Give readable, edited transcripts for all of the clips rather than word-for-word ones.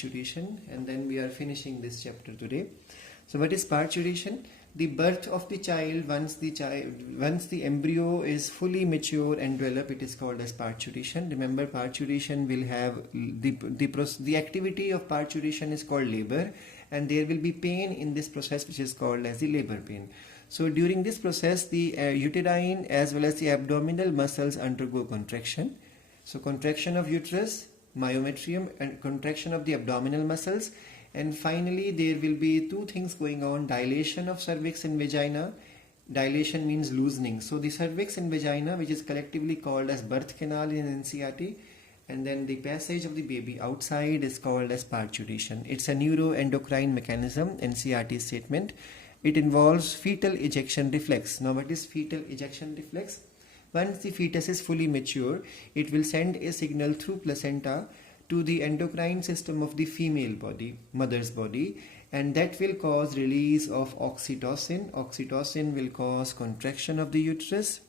parturition, and then we are finishing this chapter today. So what is parturition? The birth of the child. Once the embryo is fully mature and developed, it is called as parturition. Remember, parturition will have the activity of parturition is called labor, and there will be pain in this process, which is called as the labor pain. So during this process, the uterine as well as the abdominal muscles undergo contraction. So contraction of uterus, myometrium, and contraction of the abdominal muscles. And finally, there will be two things going on: dilation of cervix and vagina. Dilation means loosening. So the cervix and vagina, which is collectively called as birth canal in NCERT, and then the passage of the baby outside is called as parturition. It's a neuroendocrine mechanism, NCERT statement. It involves fetal ejection reflex. Now, what is fetal ejection reflex? Once the fetus is fully mature, it will send a signal through placenta to the endocrine system of the female body, mother's body, and that will cause release of oxytocin. Oxytocin will cause contraction of the uterus,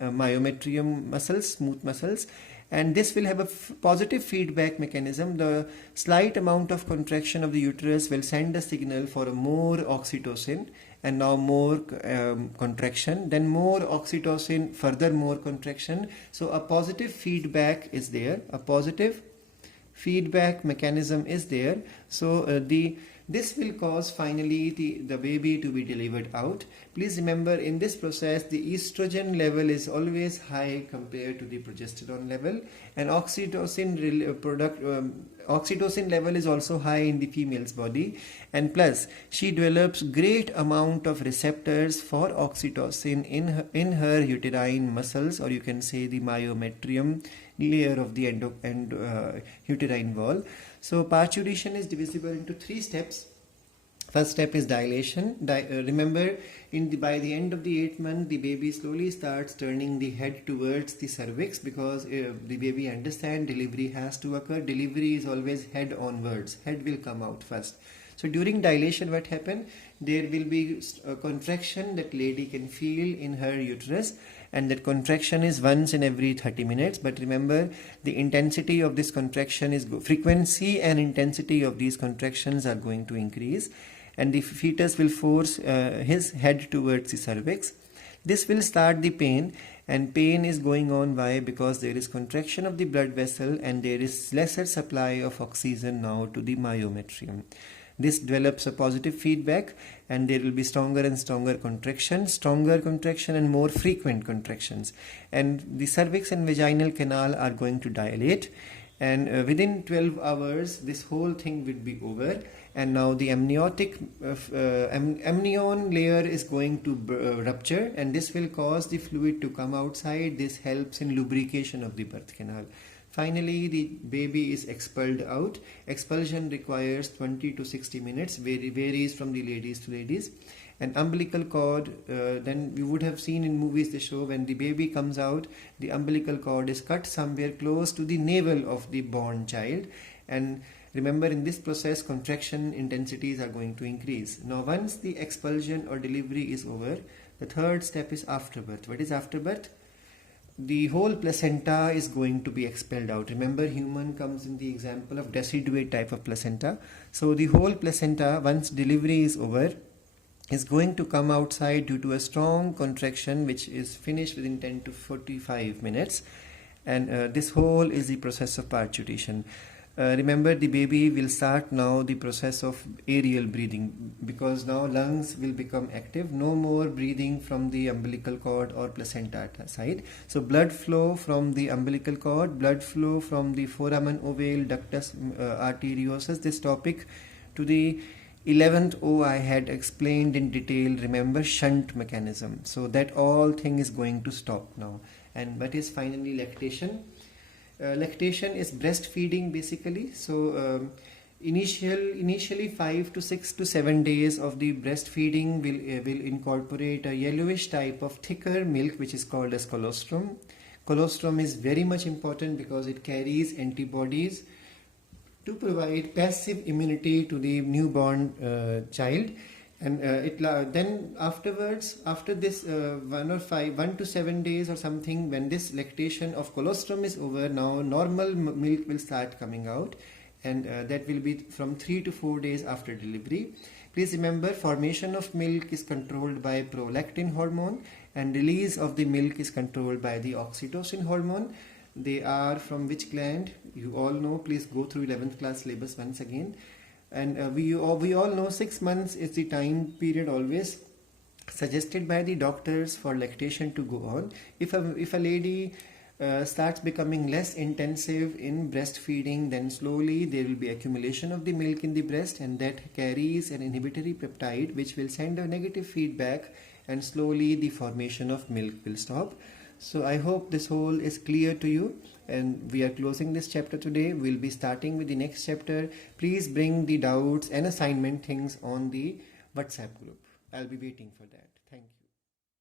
myometrium muscles, smooth muscles, and this will have a positive feedback mechanism. The slight amount of contraction of the uterus will send a signal for a more oxytocin, and now more contraction, then more oxytocin, further more contraction. So a positive feedback is there, a positive feedback mechanism is there. So this will cause finally the baby to be delivered out. Please remember, in this process the estrogen level is always high compared to the progesterone level, and oxytocin level is also high in the female's body, and plus she develops great amount of receptors for oxytocin in her uterine muscles, or you can say the myometrium layer of the uterine wall. So parturition is divisible into three steps. First step is dilation. Remember, by the end of the 8th month, the baby slowly starts turning the head towards the cervix, because the baby understands delivery has to occur. Delivery is always head onwards. Head will come out first. So during dilation, what happens? There will be a contraction that lady can feel in her uterus, and that contraction is once in every 30 minutes. But remember, the intensity of this contraction is frequency and intensity of these contractions are going to increase, and the fetus will force his head towards the cervix. This will start the pain, and pain is going on. Why? Because there is contraction of the blood vessel and there is lesser supply of oxygen now to the myometrium. This develops a positive feedback, and there will be stronger and stronger contraction and more frequent contractions, and the cervix and vaginal canal are going to dilate, and within 12 hours this whole thing will be over, and now the amniotic amnion layer is going to rupture, and this will cause the fluid to come outside. This helps in lubrication of the birth canal. Finally, the baby is expelled out. Expulsion requires 20 to 60 minutes, varies from the ladies to ladies. An umbilical cord, then you would have seen in movies they show when the baby comes out, the umbilical cord is cut somewhere close to the navel of the born child. And remember, in this process, contraction intensities are going to increase. Now, once the expulsion or delivery is over, the third step is afterbirth. What is afterbirth? The whole placenta is going to be expelled out. Remember, human comes in the example of deciduate type of placenta. So the whole placenta, once delivery is over, is going to come outside due to a strong contraction, which is finished within 10 to 45 minutes. And this whole is the process of parturition. Remember, the baby will start now the process of aerial breathing, because now lungs will become active. No more breathing from the umbilical cord or placenta side. So blood flow from the umbilical cord, blood flow from the foramen ovale, ductus arteriosus, this topic, to the 11th O I had explained in detail. Remember, shunt mechanism. So that all thing is going to stop now. And what is finally lactation? Lactation is breastfeeding basically. So initially 5 to 6 to 7 days of the breastfeeding will incorporate a yellowish type of thicker milk, which is called as colostrum. Colostrum is very much important because it carries antibodies to provide passive immunity to the newborn child. And then afterwards, after this 1 to 7 days or something, when this lactation of colostrum is over, now normal milk will start coming out, and that will be from 3 to 4 days after delivery. Please remember, formation of milk is controlled by prolactin hormone and release of the milk is controlled by the oxytocin hormone. They are from which gland? You all know. Please go through 11th class syllabus once again. And we all know 6 months is the time period always suggested by the doctors for lactation to go on. If a lady starts becoming less intensive in breastfeeding, then slowly there will be accumulation of the milk in the breast, and that carries an inhibitory peptide which will send a negative feedback, and slowly the formation of milk will stop. So I hope this whole is clear to you, and we are closing this chapter today. We'll be starting with the next chapter. Please bring the doubts and assignment things on the WhatsApp group. I'll be waiting for that.